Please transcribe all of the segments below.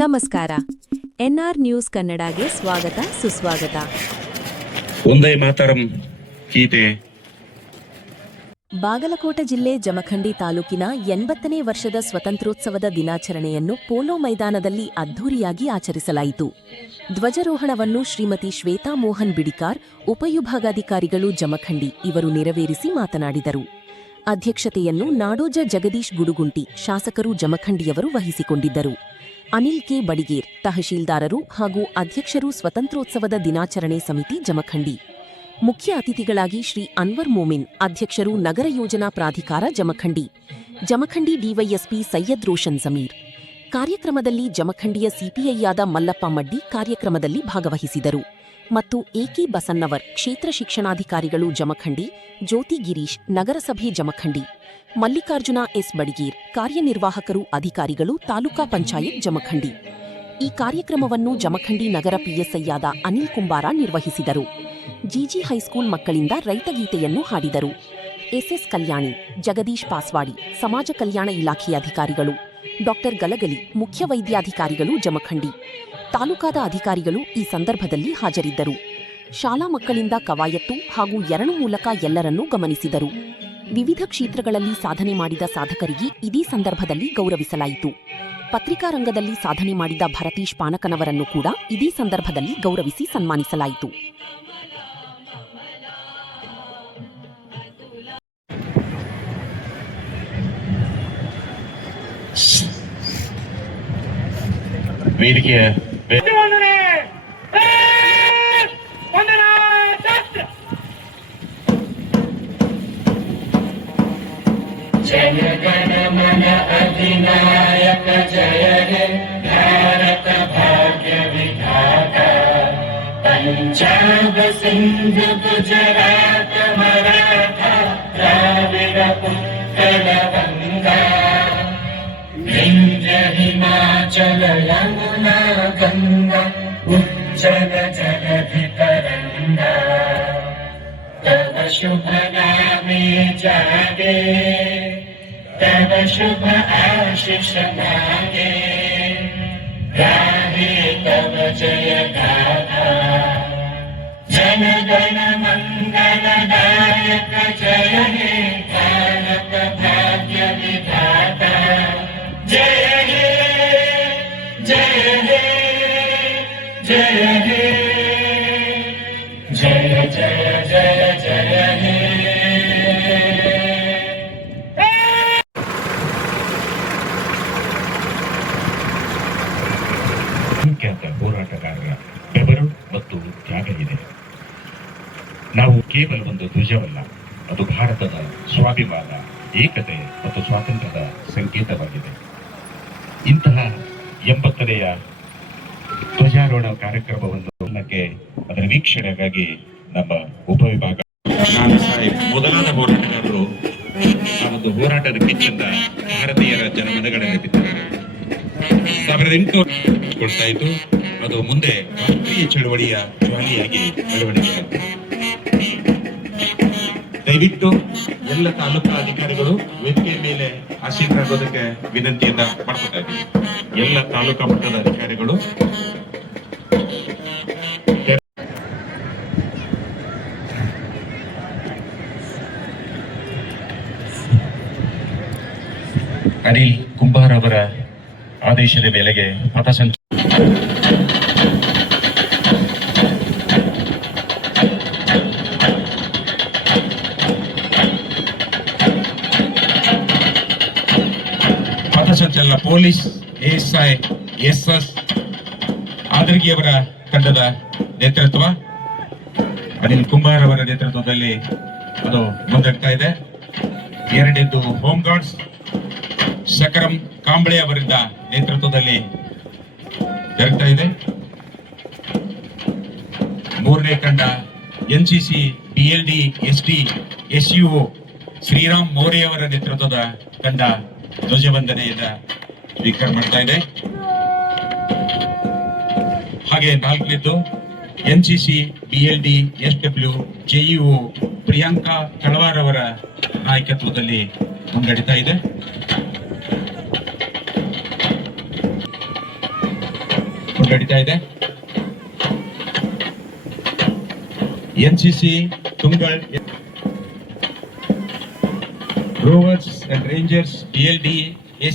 ನಮಸ್ಕಾರ. N R news ಕನ್ನಡಗೆ ಸ್ವಾಗತ ಸುಸ್ವಾಗತ. ಒಂದೇ ಮಾತರಂ ಗೀತೆ. ಬಾಗಲಕೋಟೆ ಜಿಲ್ಲೆ ಜಮಖಂಡಿ ತಾಲೂಕಿನ 80ನೇ ವರ್ಷದ ಸ್ವತಂತ್ರೋತ್ಸವದ ದಿನಾಚರಣೆಯನ್ನು ಪೋಲೋ ಮೈದಾನದಲ್ಲಿ ಅದ್ಧೂರಿಯಾಗಿ ಆಚರಿಸಲಾಯಿತು. ಧ್ವಜಾರೋಹಣವನ್ನು ಶ್ರೀಮತಿ ಶ್ವೇತಾ ಮೋಹನ್ ಬಿಡಿಕಾರ್, ಉಪವಿಭಾಗಾಧಿಕಾರಿಗಳು ಜಮಖಂಡಿ ಇವರು ನೆರವೇರಿಸಿ ಮಾತನಾಡಿದರು. ಅಧ್ಯಕ್ಷತೆಯನ್ನು ನಾಡೋಜ ಜಗದೀಶ್ ಗುಡುಗುಂಟಿ, ಶಾಸಕರು ಜಮಖಂಡಿಯವರು ವಹಿಸಿಕೊಂಡಿದ್ದರು. ಅನಿಲ್ ಕೆ ಬಡಿಗೇರ್, ತಹಶೀಲ್ದಾರರು ಹಾಗೂ ಅಧ್ಯಕ್ಷರು ಸ್ವತಂತ್ರೋತ್ಸವದ ದಿನಾಚರಣೆ ಸಮಿತಿ ಜಮಖಂಡಿ. ಮುಖ್ಯ ಅತಿಥಿಗಳಾಗಿ ಶ್ರೀ ಅನ್ವರ್ ಮೋಮಿನ್, ಅಧ್ಯಕ್ಷರು ನಗರ ಯೋಜನಾ ಪ್ರಾಧಿಕಾರ ಜಮಖಂಡಿ. ಜಮಖಂಡಿ ಡಿವೈಎಸ್ಪಿ ಸೈಯದ್ ರೋಷನ್ ಜಮೀರ್. ಕಾರ್ಯಕ್ರಮದಲ್ಲಿ ಜಮಖಂಡಿಯ ಸಿಪಿಐಯಾದ ಮಲ್ಲಪ್ಪ ಮಡ್ಡಿ ಕಾರ್ಯಕ್ರಮದಲ್ಲಿ ಭಾಗವಹಿಸಿದರು ಮತ್ತು ಎಕೆ ಬಸನ್ನವರ್, ಕ್ಷೇತ್ರ ಶಿಕ್ಷಣಾಧಿಕಾರಿಗಳು ಜಮಖಂಡಿ, ಜ್ಯೋತಿ ಗಿರೀಶ್, ನಗರಸಭೆ ಜಮಖಂಡಿ, ಮಲ್ಲಿಕಾರ್ಜುನ ಎಸ್ ಬಡಿಗೇರ್, ಕಾರ್ಯನಿರ್ವಾಹಕರು ಅಧಿಕಾರಿಗಳು ತಾಲೂಕಾ ಪಂಚಾಯತ್ ಜಮಖಂಡಿ. ಈ ಕಾರ್ಯಕ್ರಮವನ್ನು ಜಮಖಂಡಿ ನಗರ ಪಿಎಸ್ಐಯಾದ ಅನಿಲ್ ಕುಂಬಾರ ನಿರ್ವಹಿಸಿದರು. ಜಿಜಿ ಹೈಸ್ಕೂಲ್ ಮಕ್ಕಳಿಂದ ರೈತಗೀತೆಯನ್ನು ಹಾಡಿದರು. ಎಸ್ಎಸ್ ಕಲ್ಯಾಣಿ, ಜಗದೀಶ್ ಪಾಸ್ವಾಡಿ, ಸಮಾಜ ಕಲ್ಯಾಣ ಇಲಾಖೆಯ ಅಧಿಕಾರಿಗಳು, ಡಾಕ್ಟರ್ ಗಲಗಲಿ, ಮುಖ್ಯ ವೈದ್ಯಾಧಿಕಾರಿಗಳು ಜಮಖಂಡಿ, ತಾಲೂಕಾದ ಅಧಿಕಾರಿಗಳು ಈ ಸಂದರ್ಭದಲ್ಲಿ ಹಾಜರಿದ್ದರು. ಶಾಲಾ ಮಕ್ಕಳಿಂದ ಕವಾಯತ್ತು ಹಾಗೂ ಎರಣು ಮೂಲಕ ಎಲ್ಲರನ್ನೂ ಗಮನಿಸಿದರು. ವಿವಿಧ ಕ್ಷೇತ್ರಗಳಲ್ಲಿ ಸಾಧನೆ ಮಾಡಿದ ಸಾಧಕರಿಗೆ ಇದೇ ಸಂದರ್ಭದಲ್ಲಿ ಗೌರವಿಸಲಾಯಿತು. ಪತ್ರಿಕಾ ರಂಗದಲ್ಲಿ ಸಾಧನೆ ಮಾಡಿದ ಭರತೀಶ್ ಪಾನಕನವರನ್ನು ಕೂಡ ಇದೇ ಸಂದರ್ಭದಲ್ಲಿ ಗೌರವಿಸಿ ಸನ್ಮಾನಿಸಲಾಯಿತು. ವೇದಿಕೆಯ ಜಯ ಗಣ ಮನ ಅಧಿನಾಯಕ ಜಯ ಹೇ ಭಾರತ ಭಾಗ್ಯ ವಿಧಾತ ಪಂಜಾಬ ಸಿಂಧು ಗುಜರಾತ ಮರಾಠ ದ್ರಾವಿಡ ಉತ್ಕಲ ಗಂಗಾ ವಿಂಧ್ಯ ಹಿಮಾಚಲ ಯಮುನಾ ಗಂಗಾ ಉಜ್ಜಲ ಜಲಧಿ ತರಂಗಾ तव शुभ नामे जागे तव शुभ आशीष मागे गाहे तव जय गाथा जन गण मंगलदायक जय हे भारत भाग्य विधाता जय हे जय हे जय हे जय जय जय जय हे ಖ್ಯಾತ ಹೋರಾಟಗಾರರ ಬೆವರು ಮತ್ತು ತ್ಯಾಗ ಇದೆ. ನಾವು ಕೇವಲ ಒಂದು ಧ್ವಜವಲ್ಲ, ಅದು ಭಾರತದ ಸ್ವಾಭಿಮಾನ, ಏಕತೆ ಮತ್ತು ಸ್ವಾತಂತ್ರ್ಯದ ಸಂಕೇತವಾಗಿದೆ. ಇಂತಹ 80ನೆಯ ಧ್ವಜಾರೋಹಣ ಕಾರ್ಯಕ್ರಮವನ್ನು ಅದರ ವೀಕ್ಷಣೆಗಾಗಿ ನಮ್ಮ ಉಪವಿಭಾಗ ಸಾಹೇಬ್ ಮೊದಲಾದ ಹೋರಾಟಗಾರರು ಆ ಒಂದು ಹೋರಾಟದ ಕಿಚ್ಚನ್ನ ಭಾರತೀಯರ ಜನಮನಗಳಲ್ಲಿ ಬಿದ್ದಿದ್ದಾರೆ. 1800 ಕೊಡ್ತಾ ಇತ್ತು. ಅದು ಮುಂದೆ ರಾಷ್ಟ್ರೀಯ ಚಳವಳಿಯ ಜ್ವಾಲಿಯಾಗಿ ಬೆಳವಣಿಗೆ ಆಯಿತು. ದಯವಿಟ್ಟು ಎಲ್ಲ ತಾಲೂಕಾ ಅಧಿಕಾರಿಗಳು ವೇದಿಕೆಯ ಮೇಲೆ ಆಸೀನರಾಗೋದಕ್ಕೆ ವಿನಂತಿಯನ್ನ ಮಾಡ್ಕೊತಾ ಇದ್ದೀವಿ. ಎಲ್ಲ ತಾಲೂಕಾ ಮಟ್ಟದ ಅಧಿಕಾರಿಗಳು ಅನಿಲ್ ಕುಂಬಾರ್ ಅವರ ಆದೇಶದ ಮೇರೆಗೆ ಪಥಸಂಚಲನ ಪೊಲೀಸ್ ಎಎಸ್ಐ ಎಸ್ಎಸ್ ಆದರ್ಗಿ ಅವರ ತಂಡದ ನೇತೃತ್ವ, ಅನಿಲ್ ಕುಂಬಾರ್ ಅವರ ನೇತೃತ್ವದಲ್ಲಿ ಅದು ಮುಂದಾಗ್ತಾ ಇದೆ. ಎರಡನೇದು ಹೋಮ್ ಗಾರ್ಡ್ಸ್ ಸಕರಂ ಕಾಂಬಳೆ ಅವರಿಂದ ನೇತೃತ್ವದಲ್ಲಿ ಜರುಗ್ತಾ ಇದೆ. ಮೂರನೇ ತಂಡ NCC BLD SD SUO Shriram More ಅವರ ನೇತೃತ್ವದ ತಂಡ ಧ್ವಜವಂದನೆಯನ್ನ ಸ್ವೀಕಾರ ಮಾಡ್ತಾ ಇದೆ. ಹಾಗೆ ನಾಲ್ಕನೇದು NCC BLD SW JEO Priyanka Talawar ಅವರ ನಾಯಕತ್ವದಲ್ಲಿ ಮುನ್ನಡೀತಾ ಇದೆ. ಮುಂದಡಿತಾ ಇದೆ. NCC Tungal rovers and rangers DLD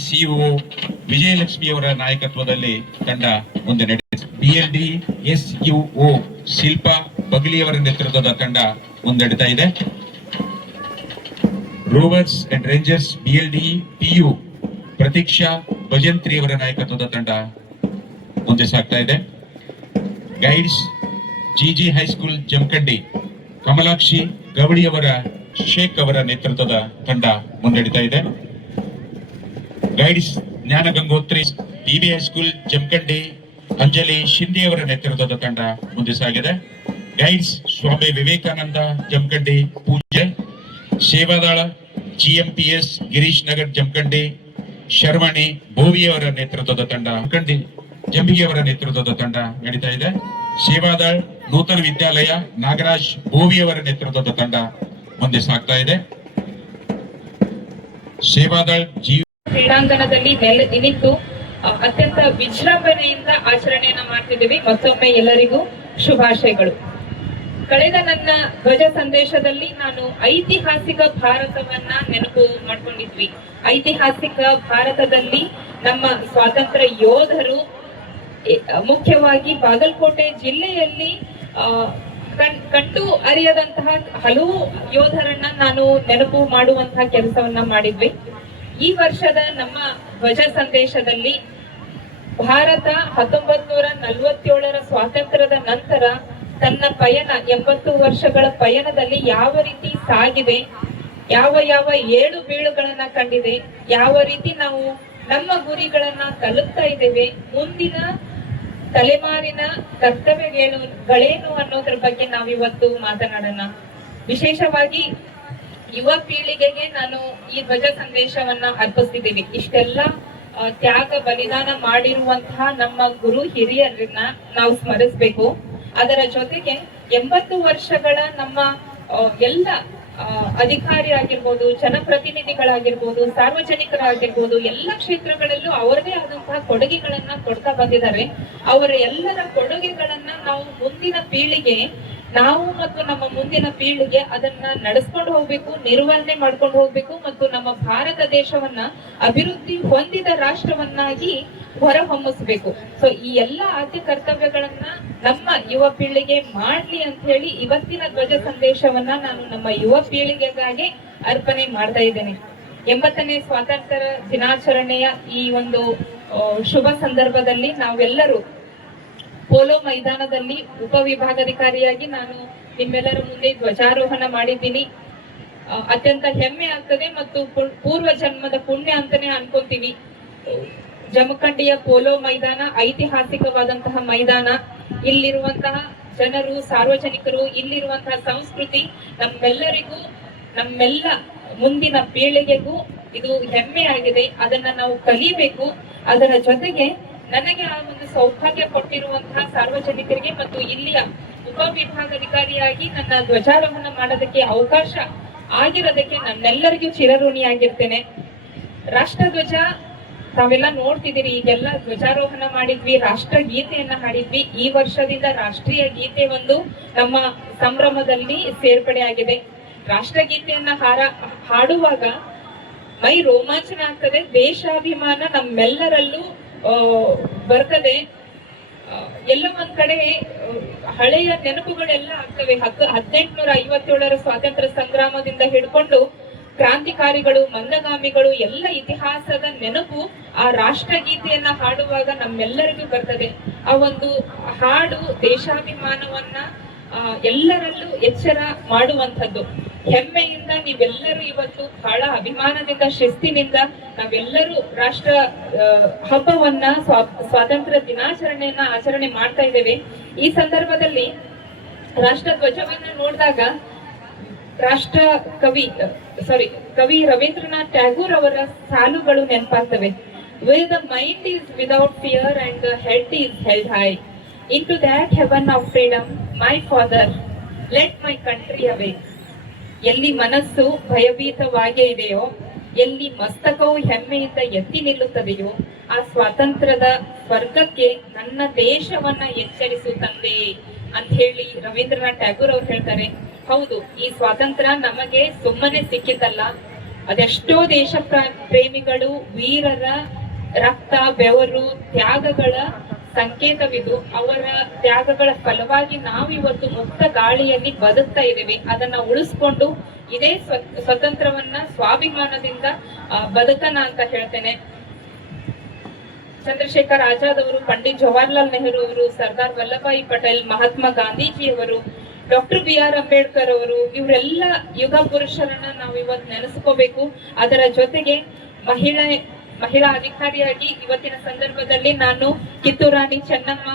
SCO Vijayalakshmi ಅವರ ನಾಯಕತ್ವದಲ್ಲಿ ತಂಡ ಮುಂದೆ ನಡೆಯಿತು. DLD SUO ಶಿಲ್ಪಾ ಬಗಲಿಯವರ ನೇತೃತ್ವದ ತಂಡ ಮುಂದಡಿತಾ ಇದೆ. Rovers and rangers BLD PU Pratiksha Bhajantri ಅವರ ನಾಯಕತ್ವದ ತಂಡ ಮುಂದೆ ಸಾಗ್ತಾ ಇದೆ. Guides GG high school Jamakhandi Kamalakshi Gavali ಅವರ ಶೇಖ್ ಅವರ ನೇತೃತ್ವದ ತಂಡ ಮುನ್ನಡೆತಾ ಇದೆ. Guides Jnana Gangotri PB high school Jamakhandi Anjali Shinde ಅವರ ನೇತೃತ್ವದ ತಂಡ ಮುಂದೆ ಸಾಗಿದೆ. ಗೈಡ್ಸ್ ಸ್ವಾಮಿ ವಿವೇಕಾನಂದ ಜಮಖಂಡಿ ಪೂಜೆ ಸೇವಾದಾಳ GMPS ಗಿರೀಶ್ ನಗರ್ ಜಮಖಂಡಿ ಶರ್ವಾಣಿ ಬೋವಿ ಅವರ ನೇತೃತ್ವದ ತಂಡ ಜಮಖಂಡಿ ಜಂಬಿಗೆ ಅವರ ನೇತೃತ್ವದ ತಂಡ ನಡೀತಾ ಇದೆ. ಸೇವಾದಾಳ್ ನೂತನ ವಿದ್ಯಾಲಯ ನಾಗರಾಜ್ ಬೋವಿ ಅವರ ನೇತೃತ್ವದ ತಂಡ ಮುಂದೆ ಸಾಗ್ತಾ ಇದೆ. ಸೇವಾದಾಳ್ ಕ್ರೀಡಾಂಗಣದಲ್ಲಿ ನಿಂತು ಅತ್ಯಂತ ವಿಜೃಂಭಣೆಯಿಂದ ಆಚರಣೆಯನ್ನ ಮಾಡ್ತಿದ್ದೀವಿ. ಮತ್ತೊಮ್ಮೆ ಎಲ್ಲರಿಗೂ ಶುಭಾಶಯಗಳು. ಕಳೆದ ನನ್ನ ಧ್ವಜ ಸಂದೇಶದಲ್ಲಿ ನಾನು ಐತಿಹಾಸಿಕ ಭಾರತವನ್ನ ನೆನಪು ಮಾಡ್ಕೊಂಡಿದ್ವಿ. ಐತಿಹಾಸಿಕ ಭಾರತದಲ್ಲಿ ನಮ್ಮ ಸ್ವಾತಂತ್ರ್ಯ ಯೋಧರು ಮುಖ್ಯವಾಗಿ ಬಾಗಲಕೋಟೆ ಜಿಲ್ಲೆಯಲ್ಲಿ ಕಂಡು ಅರಿಯದಂತಹ ಹಲವು ಯೋಧರನ್ನ ನಾನು ನೆನಪು ಮಾಡುವಂತಹ ಕೆಲಸವನ್ನ ಮಾಡಿದ್ವಿ. ಈ ವರ್ಷದ ನಮ್ಮ ಧ್ವಜ ಸಂದೇಶದಲ್ಲಿ ಭಾರತ 1947ರ ಸ್ವಾತಂತ್ರ್ಯದ ನಂತರ ತನ್ನ ಪಯಣ 80 ವರ್ಷಗಳ ಪಯಣದಲ್ಲಿ ಯಾವ ರೀತಿ ಸಾಗಿದೆ, ಯಾವ ಏಳು ಬೀಳುಗಳನ್ನ ಕಂಡಿದೆ, ಯಾವ ರೀತಿ ನಾವು ನಮ್ಮ ಗುರಿಗಳನ್ನ ತಲುಪ್ತಾ ಇದ್ದೇವೆ, ಮುಂದಿನ ತಲೆಮಾರಿನ ಕರ್ತವ್ಯಗಳೇನು ಅನ್ನೋದ್ರ ಬಗ್ಗೆ ನಾವಿವತ್ತು ಮಾತನಾಡೋಣ. ವಿಶೇಷವಾಗಿ ಯುವ ಪೀಳಿಗೆಗೆ ನಾನು ಈ ಧ್ವಜ ಸಂದೇಶವನ್ನ ಅರ್ಪಿಸ್ತಿದ್ದೀವಿ. ಇಷ್ಟೆಲ್ಲ ತ್ಯಾಗ ಬಲಿದಾನ ಮಾಡಿರುವಂತಹ ನಮ್ಮ ಗುರು ಹಿರಿಯರನ್ನ ನಾವು ಸ್ಮರಿಸಬೇಕು. ಅದರ ಜೊತೆಗೆ 80 ವರ್ಷಗಳ ನಮ್ಮ ಎಲ್ಲ ಅಧಿಕಾರಿ ಆಗಿರ್ಬೋದು, ಜನಪ್ರತಿನಿಧಿಗಳಾಗಿರ್ಬೋದು, ಸಾರ್ವಜನಿಕರಾಗಿರ್ಬೋದು, ಎಲ್ಲ ಕ್ಷೇತ್ರಗಳಲ್ಲೂ ಅವರದೇ ಆದಂತಹ ಕೊಡುಗೆಗಳನ್ನ ಕೊಡ್ತಾ ಬಂದಿದ್ದಾರೆ. ಅವರ ಎಲ್ಲರ ಕೊಡುಗೆಗಳನ್ನ ನಾವು ಮುಂದಿನ ಪೀಳಿಗೆ, ನಾವು ಮತ್ತು ನಮ್ಮ ಮುಂದಿನ ಪೀಳಿಗೆ ಅದನ್ನ ನಡೆಸ್ಕೊಂಡು ಹೋಗ್ಬೇಕು, ನಿರ್ವಹಣೆ ಮಾಡ್ಕೊಂಡು ಹೋಗ್ಬೇಕು ಮತ್ತು ನಮ್ಮ ಭಾರತ ದೇಶವನ್ನ ಅಭಿವೃದ್ಧಿ ಹೊಂದಿದ ರಾಷ್ಟ್ರವನ್ನಾಗಿ ಹೊರಹೊಮ್ಮಿಸ್ಬೇಕು. ಸೊ ಈ ಎಲ್ಲ ಆದ್ಯ ಕರ್ತವ್ಯಗಳನ್ನ ನಮ್ಮ ಯುವ ಪೀಳಿಗೆ ಮಾಡ್ಲಿ ಅಂತ ಹೇಳಿ ಇವತ್ತಿನ ಧ್ವಜ ಸಂದೇಶವನ್ನ ನಾನು ನಮ್ಮ ಯುವ ಪೀಳಿಗೆಗಾಗಿ ಅರ್ಪಣೆ ಮಾಡ್ತಾ ಇದ್ದೇನೆ. 80ನೇ ಸ್ವಾತಂತ್ರ್ಯ ದಿನಾಚರಣೆಯ ಈ ಒಂದು ಶುಭ ಸಂದರ್ಭದಲ್ಲಿ ನಾವೆಲ್ಲರೂ ಪೋಲೋ ಮೈದಾನದಲ್ಲಿ ಉಪವಿಭಾಗಾಧಿಕಾರಿಯಾಗಿ ನಾನು ನಿಮ್ಮೆಲ್ಲರ ಮುಂದೆ ಧ್ವಜಾರೋಹಣ ಮಾಡಿದ್ದೀನಿ. ಅತ್ಯಂತ ಹೆಮ್ಮೆ ಆಗ್ತದೆ ಮತ್ತು ಪೂರ್ವ ಜನ್ಮದ ಪುಣ್ಯ ಅಂತಾನೆ ಅನ್ಕೊಂತೀವಿ. ಜಮಖಂಡಿಯ ಪೋಲೋ ಮೈದಾನ ಐತಿಹಾಸಿಕವಾದಂತಹ ಮೈದಾನ. ಇಲ್ಲಿರುವಂತಹ ಜನರು, ಸಾರ್ವಜನಿಕರು, ಇಲ್ಲಿರುವಂತಹ ಸಂಸ್ಕೃತಿ ನಮ್ಮೆಲ್ಲರಿಗೂ, ನಮ್ಮೆಲ್ಲ ಮುಂದಿನ ಪೀಳಿಗೆಗೂ ಇದು ಹೆಮ್ಮೆ ಆಗಿದೆ. ಅದನ್ನ ನಾವು ಕಲಿಬೇಕು. ಅದರ ಜೊತೆಗೆ ನನಗೆ ಆ ಒಂದು ಸೌಭಾಗ್ಯ ಕೊಟ್ಟಿರುವಂತಹ ಸಾರ್ವಜನಿಕರಿಗೆ ಮತ್ತು ಇಲ್ಲಿಯ ಉಪವಿಭಾಗಾಧಿಕಾರಿಯಾಗಿ ನನ್ನ ಧ್ವಜಾರೋಹಣ ಮಾಡೋದಕ್ಕೆ ಅವಕಾಶ ಆಗಿರೋದಕ್ಕೆ ನನ್ನೆಲ್ಲರಿಗೂ ಚಿರಋಣಿಯಾಗಿರ್ತೇನೆ. ರಾಷ್ಟ್ರಧ್ವಜ ತಾವೆಲ್ಲ ನೋಡ್ತಿದ್ದೀರಿ, ಈಗೆಲ್ಲ ಧ್ವಜಾರೋಹಣ ಮಾಡಿದ್ವಿ, ರಾಷ್ಟ್ರ ಗೀತೆಯನ್ನ ಹಾಡಿದ್ವಿ. ಈ ವರ್ಷದಿಂದ ರಾಷ್ಟ್ರೀಯ ಗೀತೆ ಒಂದು ನಮ್ಮ ಸಂಭ್ರಮದಲ್ಲಿ ಸೇರ್ಪಡೆ ಆಗಿದೆ. ರಾಷ್ಟ್ರಗೀತೆಯನ್ನ ಹಾಡುವಾಗ ಮೈ ರೋಮಾಂಚನ ಆಗ್ತದೆ, ದೇಶಾಭಿಮಾನ ನಮ್ಮೆಲ್ಲರಲ್ಲೂ ಬರ್ತದೆ. ಎಲ್ಲ ಒಂದ್ ಕಡೆ ಹಳೆಯ ನೆನಪುಗಳೆಲ್ಲ ಆಗ್ತವೆ. 1857ರ ಸ್ವಾತಂತ್ರ್ಯ ಸಂಗ್ರಾಮದಿಂದ ಹಿಡ್ಕೊಂಡು ಕ್ರಾಂತಿಕಾರಿಗಳು, ಮಂದಗಾಮಿಗಳು, ಎಲ್ಲ ಇತಿಹಾಸದ ನೆನಪು ಆ ರಾಷ್ಟ್ರಗೀತೆಯನ್ನ ಹಾಡುವಾಗ ನಮ್ಮೆಲ್ಲರಿಗೂ ಬರ್ತದೆ. ಆ ಒಂದು ಹಾಡು ದೇಶಾಭಿಮಾನವನ್ನ ಎಲ್ಲರಲ್ಲೂ ಎಚ್ಚರ ಮಾಡುವಂಥದ್ದು. ಹೆಮ್ಮೆಯಿಂದ ನೀವೆಲ್ಲರೂ ಇವತ್ತು ಬಹಳ ಅಭಿಮಾನದಿಂದ, ಶಿಸ್ತಿನಿಂದ ನಾವೆಲ್ಲರೂ ರಾಷ್ಟ್ರ ಹಬ್ಬವನ್ನ, ಸ್ವಾತಂತ್ರ್ಯ ದಿನಾಚರಣೆಯನ್ನ ಆಚರಣೆ ಮಾಡ್ತಾ ಇದ್ದೇವೆ. ಈ ಸಂದರ್ಭದಲ್ಲಿ ರಾಷ್ಟ್ರ ಧ್ವಜವನ್ನ ನೋಡಿದಾಗ ಕವಿ ರವೀಂದ್ರನಾಥ್ ಟ್ಯಾಗೂರ್ ಅವರ ಸಾಲುಗಳು ನೆನಪಾಗ್ತವೆ. Where the mind is without fear and the head is held high, into that heaven of freedom, my father, let my country awake. ಎಲ್ಲಿ ಮನಸ್ಸು ಭಯಭೀತವಾಗೇ ಇದೆಯೋ, ಎಲ್ಲಿ ಮಸ್ತಕವು ಹೆಮ್ಮೆಯಿಂದ ಎತ್ತಿ ನಿಲ್ಲುತ್ತದೆಯೋ, ಆ ಸ್ವಾತಂತ್ರ್ಯದ ಸ್ವರ್ಗಕ್ಕೆ ನನ್ನ ದೇಶವನ್ನ ಎಚ್ಚರಿಸು ತಂದೆ ಅಂತ ಹೇಳಿ ರವೀಂದ್ರನಾಥ್ ಟ್ಯಾಗೂರ್ ಅವ್ರು ಹೇಳ್ತಾರೆ. ಹೌದು, ಈ ಸ್ವಾತಂತ್ರ್ಯ ನಮಗೆ ಸುಮ್ಮನೆ ಸಿಕ್ಕಿದ್ದಲ್ಲ. ಅದೆಷ್ಟೋ ದೇಶ ಪ್ರೇಮಿಗಳು ವೀರರ ರಕ್ತ, ಬೆವರು, ತ್ಯಾಗಗಳ ಸಂಕೇತವಿದು. ಅವರ ತ್ಯಾಗಗಳ ಫಲವಾಗಿ ನಾವಿವತ್ತು ಮುಕ್ತ ಗಾಳಿಯಲ್ಲಿ ಬದುಕ್ತಾ ಇದ್ದೇವೆ. ಅದನ್ನ ಉಳಿಸ್ಕೊಂಡು ಇದೇ ಸ್ವತಂತ್ರವನ್ನ ಸ್ವಾಭಿಮಾನದಿಂದ ಬದುಕನ ಅಂತ ಹೇಳ್ತೇನೆ. ಚಂದ್ರಶೇಖರ್ ಆಜಾದ್ ಅವರು, ಪಂಡಿತ್ ಜವಾಹರ್ಲಾಲ್ ನೆಹರು ಅವರು, ಸರ್ದಾರ್ ವಲ್ಲಭಾಯಿ ಪಟೇಲ್, ಮಹಾತ್ಮ ಗಾಂಧೀಜಿಯವರು, ಡಾಕ್ಟರ್ BR ಅಂಬೇಡ್ಕರ್ ಅವರು, ಇವರೆಲ್ಲ ಯುಗ ಪುರುಷರನ್ನ ನಾವು ಇವತ್ತು ನೆನೆಸ್ಕೋಬೇಕು. ಅದರ ಜೊತೆಗೆ ಮಹಿಳಾ ಅಧಿಕಾರಿಯಾಗಿ ಇವತ್ತಿನ ಸಂದರ್ಭದಲ್ಲಿ ನಾನು ಕಿತ್ತೂರು ರಾಣಿ ಚೆನ್ನಮ್ಮ,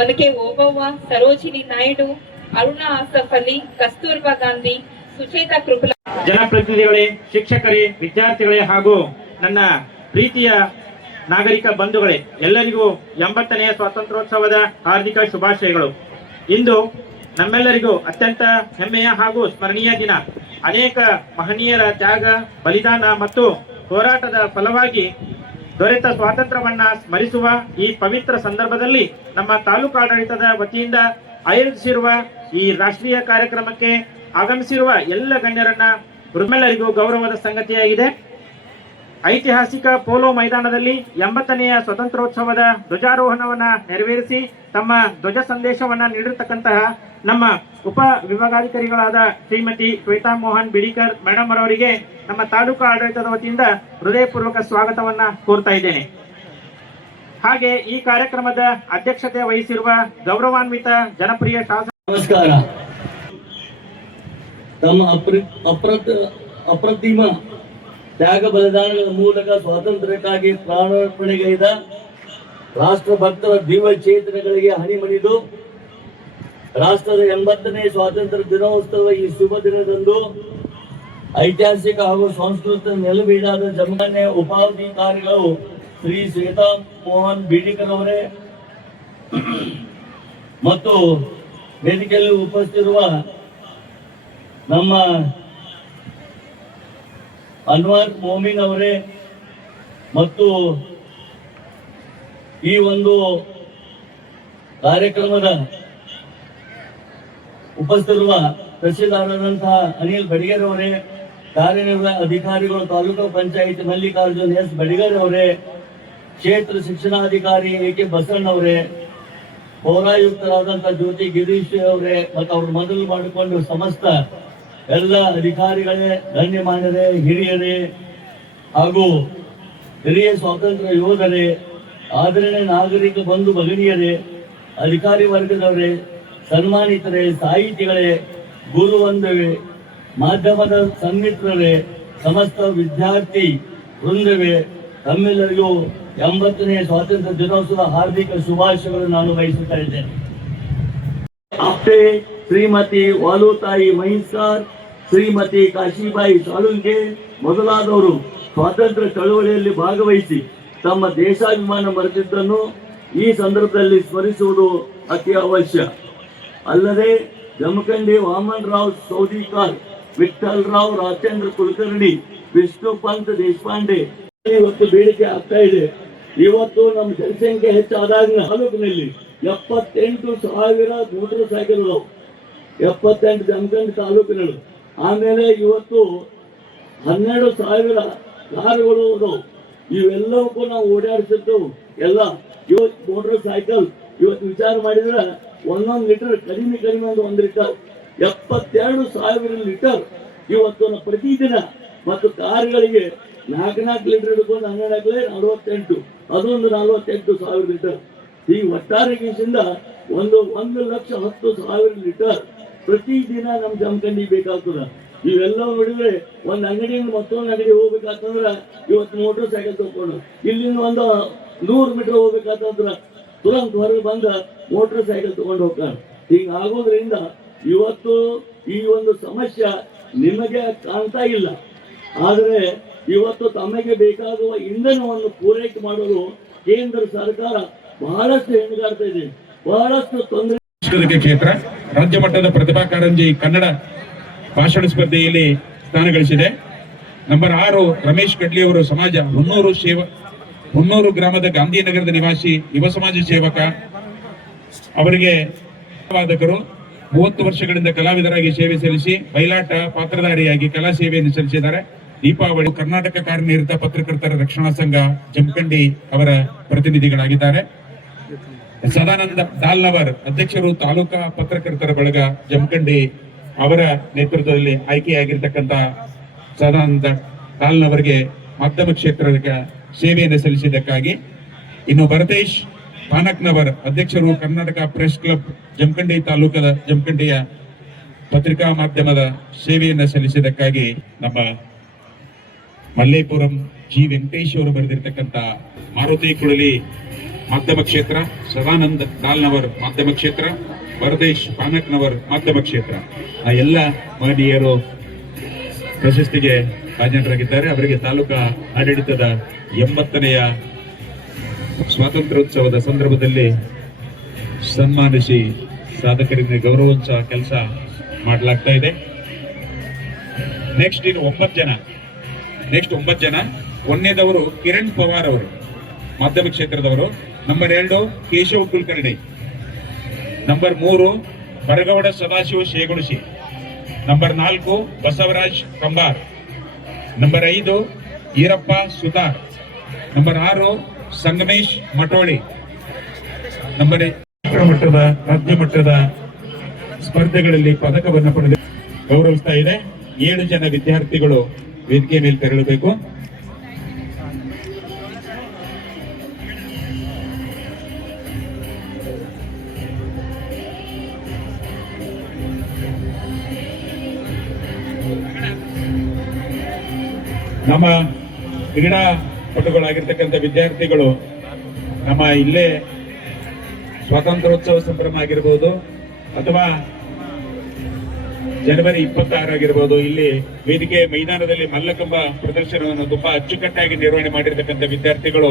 ಒನಕೆ ಓಬವ್ವ, ಸರೋಜಿನಿ ನಾಯ್ಡು, ಅರುಣಾ ಆಸಫ್ ಅಲಿ, ಕಸ್ತೂರ್ಬಾ ಗಾಂಧಿ, ಸುಚೇತಾ ಕೃಪಲಾ, ಜನಪ್ರತಿನಿಧಿಗಳೇ, ಶಿಕ್ಷಕರೇ, ವಿದ್ಯಾರ್ಥಿಗಳೇ ಹಾಗೂ ನನ್ನ ಪ್ರೀತಿಯ ನಾಗರಿಕ ಬಂಧುಗಳೇ, ಎಲ್ಲರಿಗೂ 80ನೇ ಸ್ವಾತಂತ್ರ್ಯೋತ್ಸವದ ಹಾರ್ದಿಕ ಶುಭಾಶಯಗಳು. ಇಂದು ನಮ್ಮೆಲ್ಲರಿಗೂ ಅತ್ಯಂತ ಹೆಮ್ಮೆಯ ಹಾಗೂ ಸ್ಮರಣೀಯ ದಿನ. ಅನೇಕ ಮಹನೀಯರ ತ್ಯಾಗ, ಬಲಿದಾನ ಮತ್ತು ಹೋರಾಟದ ಫಲವಾಗಿ ದೊರೆತ ಸ್ವಾತಂತ್ರ್ಯವನ್ನ ಸ್ಮರಿಸುವ ಈ ಪವಿತ್ರ ಸಂದರ್ಭದಲ್ಲಿ ನಮ್ಮ ತಾಲೂಕು ಆಡಳಿತದ ವತಿಯಿಂದ ಆಯೋಜಿಸಿರುವ ಈ ರಾಷ್ಟ್ರೀಯ ಕಾರ್ಯಕ್ರಮಕ್ಕೆ ಆಗಮಿಸಿರುವ ಎಲ್ಲ ಗಣ್ಯರನ್ನ ನಮ್ಮೆಲ್ಲರಿಗೂ ಗೌರವದ ಸಂಗತಿಯಾಗಿದೆ. ಐತಿಹಾಸಿಕ ಪೋಲೋ ಮೈದಾನದಲ್ಲಿ 80ನೆಯ ಸ್ವಾತಂತ್ರ್ಯೋತ್ಸವದ ಧ್ವಜಾರೋಹಣವನ್ನ ನೆರವೇರಿಸಿ ತಮ್ಮ ಧ್ವಜ ಸಂದೇಶವನ್ನ ನೀಡಿರ್ತಕ್ಕಂತಹ ನಮ್ಮ ಉಪ ವಿಭಾಗಾಧಿಕಾರಿಗಳಾದ ಶ್ರೀಮತಿ ಶ್ವೇತಾ ಮೋಹನ್ ಬಿಡಿಕರ್ ಮೇಡಮ್ ಅವರಿಗೆ ನಮ್ಮ ತಾಲೂಕು ಆಡಳಿತದ ವತಿಯಿಂದ ಹೃದಯಪೂರ್ವಕ ಸ್ವಾಗತವನ್ನ ಕೋರ್ತಾ ಇದ್ದೇನೆ. ಹಾಗೆ ಈ ಕಾರ್ಯಕ್ರಮದ ಅಧ್ಯಕ್ಷತೆ ವಹಿಸಿರುವ ಗೌರವಾನ್ವಿತ ಜನಪ್ರಿಯ ಶಾಸಕ, ನಮಸ್ಕಾರ. ತಮ್ಮ ಅಪ್ರತಿಮ ತ್ಯಾಗ ಬಲಿದಾನಗಳ ಮೂಲಕ ಸ್ವಾತಂತ್ರ್ಯಕ್ಕಾಗಿ ಪ್ರಾಣಾರ್ಪಣೆಗೈದ ರಾಷ್ಟ್ರಭಕ್ತರ ದಿವ್ಯ ಚೇತನಗಳಿಗೆ ಹಣಿಮಣಿದು ರಾಷ್ಟ್ರದ 80ನೇ ಸ್ವಾತಂತ್ರ್ಯ ದಿನೋತ್ಸವ ಈ ಶುಭ ದಿನದಂದು ಐತಿಹಾಸಿಕ ಹಾಗೂ ಸಾಂಸ್ಕೃತಿಕ ನೆಲವೀಡಾದ ಜಮಖಂಡಿ ಉಪಾಧಿಕಾರಿಗಳು ಶ್ರೀ ಶ್ವೇತಾ ಮೋಹನ್ ಬಿಡಿಕರ್ ಅವರೇ ಮತ್ತು ವೇದಿಕೆಯಲ್ಲಿ ಉಪಸ್ಥಿತಿರುವ ನಮ್ಮ ಅನ್ವರ್ ಮೋಮಿನ್ ಅವರೇ ಮತ್ತು ಈ ಒಂದು ಕಾರ್ಯಕ್ರಮದ ಉಪಸ್ಥಿತಿರುವ ತಹಶೀಲ್ದಾರರಾದಂತಹ ಅನಿಲ್ ಬಡಿಗೇರ್ ಅವರೇ, ಕಾರ್ಯನಿರ್ವಾಹಕ ಅಧಿಕಾರಿಗಳು ತಾಲೂಕು ಪಂಚಾಯತ್ ಮಲ್ಲಿಕಾರ್ಜುನ್ ಎಸ್ ಬಡಿಗೇರ್ ಅವರೇ, ಕ್ಷೇತ್ರ ಶಿಕ್ಷಣಾಧಿಕಾರಿ AK ಬಸಣ್ಣವರೇ, ಪೌರಾಯುಕ್ತರಾದಂತಹ ಜ್ಯೋತಿ ಗಿರೀಶ್ ಅವರೇ ಮತ್ತು ಅವ್ರು ಮೊದಲು ಮಾಡಿಕೊಂಡು ಸಮಸ್ತ ಎಲ್ಲ ಅಧಿಕಾರಿಗಳೇ, ಗಣ್ಯಮಾನ್ಯರೇ, ಹಿರಿಯರೇ ಹಾಗೂ ಹಿರಿಯ ಸ್ವಾತಂತ್ರ್ಯ ಯೋಧರೇ, ಆದರಣೀಯ ನಾಗರಿಕ ಬಂಧು ಭಗಿನಿಯರೇ, ಅಧಿಕಾರಿ ವರ್ಗದವರೇ, ಸನ್ಮಾನಿತರೇ, ಸಾಹಿತಿಗಳೇ, ಗುರುವಂದವೇ, ಮಾಧ್ಯಮದ ಸನ್ಮಿತ್ರರೇ, ಸಮಸ್ತ ವಿದ್ಯಾರ್ಥಿ ವೃಂದವೇ, ತಮ್ಮೆಲ್ಲರಿಗೂ 80ನೇ ಸ್ವಾತಂತ್ರ್ಯ ದಿನೋತ್ಸವ ಹಾರ್ದಿಕ ಶುಭಾಶಯಗಳು ನಾನು ಬಯಸುತ್ತಾ ಇದ್ದೇನೆ. ಅಷ್ಟೇ ಶ್ರೀಮತಿ ವಾಲುತಾಯಿ ಮಹಿಸಾರ್, ಶ್ರೀಮತಿ ಕಾಶಿಬಾಯಿ ಸಾಳುಂಕೆ ಮೊದಲಾದವರು ಸ್ವಾತಂತ್ರ್ಯ ಚಳವಳಿಯಲ್ಲಿ ಭಾಗವಹಿಸಿ ತಮ್ಮ ದೇಶಾಭಿಮಾನ ಮರೆತಿದ್ದನ್ನು ಈ ಸಂದರ್ಭದಲ್ಲಿ ಸ್ಮರಿಸುವುದು ಅತಿ ಅವಶ್ಯ. ಅಲ್ಲದೆ ಜಮಖಂಡಿ ವಾಮನ್ ರಾವ್ ಸೌದಿಕಾರ್, ವಿಠಲ್ ರಾವ್ ರಾಜೇಂದ್ರ ಕುಲಕರ್ಣಿ, ವಿಷ್ಣು ಪಂತ್ ದೇಶಪಾಂಡೆ ಇವತ್ತು ಬೇಡಿಕೆ ಆಗ್ತಾ ಇದೆ. ಇವತ್ತು ನಮ್ಮ ಜನಸಂಖ್ಯೆ ಹೆಚ್ಚಾದಾಗ ತಾಲೂಕಿನಲ್ಲಿ 78,000 ಮೋಟರ್ ಸೈಕಲ್ 78 ಜಮಖಂಡಿ ತಾಲೂಕಿನಳು. ಆಮೇಲೆ ಇವತ್ತು 12,000 ಕಾರುಗಳು ಅದಾವು. ಇವೆಲ್ಲವಕ್ಕೂ ನಾವು ಓಡಾಡಿಸಿರ್ತೇವೆ. ಎಲ್ಲ ಇವತ್ತು ಮೋಟರ್ ಸೈಕಲ್ ಇವತ್ತು ವಿಚಾರ ಮಾಡಿದ್ರೆ 1 ಲೀಟರ್ ಕಡಿಮೆ ಒಂದು 1 ಲೀಟರ್ 72,000 ಲೀಟರ್ ಇವತ್ತು ಪ್ರತಿದಿನ. ಮತ್ತು ಕಾರುಗಳಿಗೆ 4 ಲೀಟರ್ ಹಿಡ್ಕೊಂಡು 12 48, ಅದೊಂದು 48,000 ಲೀಟರ್. ಈ ಒಟ್ಟಾರೆ ಕೇಸಿಂದ 1,10,000 ಲೀಟರ್ ಪ್ರತಿದಿನ ನಮ್ಮ ಜಮಖಂಡಿ ಬೇಕಾಗ್ತದ. ಇವೆಲ್ಲವೂ ನೋಡಿದ್ರೆ ಒಂದು ಅಂಗಡಿಯಿಂದ ಮತ್ತೊಂದು ಅಂಗಡಿ ಹೋಗ್ಬೇಕಾತಂದ್ರ ಇವತ್ತು ಮೋಟರ್ ಸೈಕಲ್ ತಗೊಂಡು ಇಲ್ಲಿಂದ ಒಂದು 100 ಮೀಟರ್ ಹೋಗ್ಬೇಕಾತಂದ್ರ ತುರಂತ ಹೊರಗೆ ಬಂದ ಮೋಟರ್ ಸೈಕಲ್ ತಗೊಂಡು ಹೋಗ್ತಾರೆ. ಹೀಗಾಗೋದ್ರಿಂದ ಇವತ್ತು ಈ ಒಂದು ಸಮಸ್ಯೆ ನಿಮಗೆ ಕಾಣ್ತಾ ಇಲ್ಲ. ಆದರೆ ಇವತ್ತು ತಮಗೆ ಬೇಕಾಗುವ ಇಂಧನವನ್ನು ಪೂರೈಕೆ ಮಾಡಲು ಕೇಂದ್ರ ಸರ್ಕಾರ ಬಹಳಷ್ಟು ಹೆಣಗಾಡ್ತಾ ಇದೆ, ಬಹಳಷ್ಟು ತೊಂದರೆ. ಕ್ಷೇತ್ರ ರಾಜ್ಯ ಮಟ್ಟದ ಪ್ರತಿಭಾ ಕಾರಂಜಿ ಕನ್ನಡ ಭಾಷಣ ಸ್ಪರ್ಧೆಯಲ್ಲಿ ಸ್ಥಾನ ಗಳಿಸಿದೆ. ನಂಬರ್ 6 ರಮೇಶ್ ಕಡ್ಲಿ ಅವರು ಸಮಾಜ ಹೊನ್ನೂರು ಮುನ್ನೂರು ಗ್ರಾಮದ ಗಾಂಧಿನಗರದ ನಿವಾಸಿ ಯುವ ಸಮಾಜ ಸೇವಕ. ಅವರಿಗೆ ವಾದಕರು 30 ವರ್ಷಗಳಿಂದ ಕಲಾವಿದರಾಗಿ ಸೇವೆ ಸಲ್ಲಿಸಿ ಬಯಲಾಟ ಪಾತ್ರಧಾರಿಯಾಗಿ ಕಲಾ ಸೇವೆಯನ್ನು ಸಲ್ಲಿಸಿದ್ದಾರೆ. ದೀಪಾವಳಿ ಕರ್ನಾಟಕ ಕಾರ್ಯನಿರತ ಪತ್ರಕರ್ತರ ರಕ್ಷಣಾ ಸಂಘ ಜಮಖಂಡಿ ಅವರ ಪ್ರತಿನಿಧಿಗಳಾಗಿದ್ದಾರೆ. ಸದಾನಂದ ದಾಲ್ನವರ್ ಅಧ್ಯಕ್ಷರು ತಾಲೂಕಾ ಪತ್ರಕರ್ತರ ಬಳಗ ಜಮಖಂಡಿ ಅವರ ನೇತೃತ್ವದಲ್ಲಿ ಆಯ್ಕೆಯಾಗಿರ್ತಕ್ಕಂಥ ಸದಾನಂದ ದಾಲ್ನವರ್ಗೆ ಮಾಧ್ಯಮ ಕ್ಷೇತ್ರದ ಸೇವೆಯನ್ನು ಸಲ್ಲಿಸಿದ್ದಕ್ಕಾಗಿ. ಇನ್ನು ಭರತೇಶ್ ಪಾನಕ್ನವರ್ ಅಧ್ಯಕ್ಷರು ಕರ್ನಾಟಕ ಪ್ರೆಸ್ ಕ್ಲಬ್ ಜಮಖಂಡಿ ತಾಲೂಕದ ಜಮಖಂಡಿಯ ಪತ್ರಿಕಾ ಮಾಧ್ಯಮದ ಸೇವೆಯನ್ನು ಸಲ್ಲಿಸಿದ್ದಕ್ಕಾಗಿ ನಮ್ಮ ಮಲ್ಲೇಪುರಂ ಜಿ ವೆಂಕಟೇಶ್ ಅವರು ಬರೆದಿರ್ತಕ್ಕಂಥ ಮಾರುತಿ ಕುಳಲಿ ಮಾಧ್ಯಮ ಕ್ಷೇತ್ರ, ಸದಾನಂದ್ ದಾಲ್ನವರ್ ಮಾಧ್ಯಮ ಕ್ಷೇತ್ರ, ಭರತೇಶ್ ಪಾನಕ್ನವರ್ ಮಾಧ್ಯಮ ಕ್ಷೇತ್ರ, ಆ ಎಲ್ಲ ಮಹನೀಯರು ಪ್ರಶಸ್ತಿಗೆ ಭಾಜನರಾಗಿದ್ದಾರೆ. ಅವರಿಗೆ ತಾಲೂಕಾ ಆಡಳಿತದ 80ನೇ ಸ್ವಾತಂತ್ರ್ಯೋತ್ಸವದ ಸಂದರ್ಭದಲ್ಲಿ ಸನ್ಮಾನಿಸಿ ಸಾಧಕರಿಗೆ ಗೌರವಿಸುವ ಕೆಲಸ ಮಾಡಲಾಗ್ತಾ ಇದೆ. ನೆಕ್ಸ್ಟ್ 9 ಜನ. ಒಂದನೇದವರು ಕಿರಣ್ ಪವಾರ್ ಅವರು ಮಾಧ್ಯಮ ಕ್ಷೇತ್ರದವರು. Number 2 Keshav Kulkarni. Number 3 Baragowda Sadashiva Shegunashi. Number 4 Basavaraj Kambar. Number 5 Irappa Sutar. Number 6 Sangamesh Matoli. Number ಮಟ್ಟದ ರಾಜ್ಯ ಮಟ್ಟದ ಸ್ಪರ್ಧೆಗಳಲ್ಲಿ ಪದಕವನ್ನು ಪಡೆದು ಗೌರವಿಸ್ತಾ ಇದೆ. 7 ಜನ ವಿದ್ಯಾರ್ಥಿಗಳು ವೇದಿಕೆ ಮೇಲೆ ತೆರಳಬೇಕು. ನಮ್ಮ ಕ್ರೀಡಾಪಟುಗಳಾಗಿರ್ತಕ್ಕಂಥ ವಿದ್ಯಾರ್ಥಿಗಳು ನಮ್ಮ ಇಲ್ಲೇ ಸ್ವಾತಂತ್ರ್ಯೋತ್ಸವ ಸಂಭ್ರಮ ಆಗಿರ್ಬೋದು ಅಥವಾ ಜನವರಿ 26 ಆಗಿರ್ಬೋದು, ಇಲ್ಲಿ ವೇದಿಕೆ ಮೈದಾನದಲ್ಲಿ ಮಲ್ಲಕಂಬ ಪ್ರದರ್ಶನವನ್ನು ತುಂಬಾ ಅಚ್ಚುಕಟ್ಟಾಗಿ ನಿರ್ವಹಣೆ ಮಾಡಿರ್ತಕ್ಕಂಥ ವಿದ್ಯಾರ್ಥಿಗಳು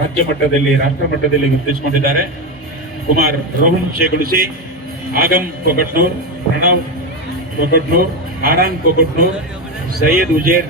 ರಾಜ್ಯ ಮಟ್ಟದಲ್ಲಿ ರಾಷ್ಟ್ರ ಮಟ್ಟದಲ್ಲಿ ಗುರುತಿಸಿಕೊಂಡಿದ್ದಾರೆ. ಕುಮಾರ್ ರೋಹನ್ ಶೇಗುಣಸಿ, ಆಗಮ್ ಕೊಗಟ್ನೂರ್, ಪ್ರಣವ್ ಕೊಗಟ್ನೂರ್, ಆರಾನ್ ಕೊಗಟ್ನೂರ್, ಸೈಯದ್ ಉಜೇರ್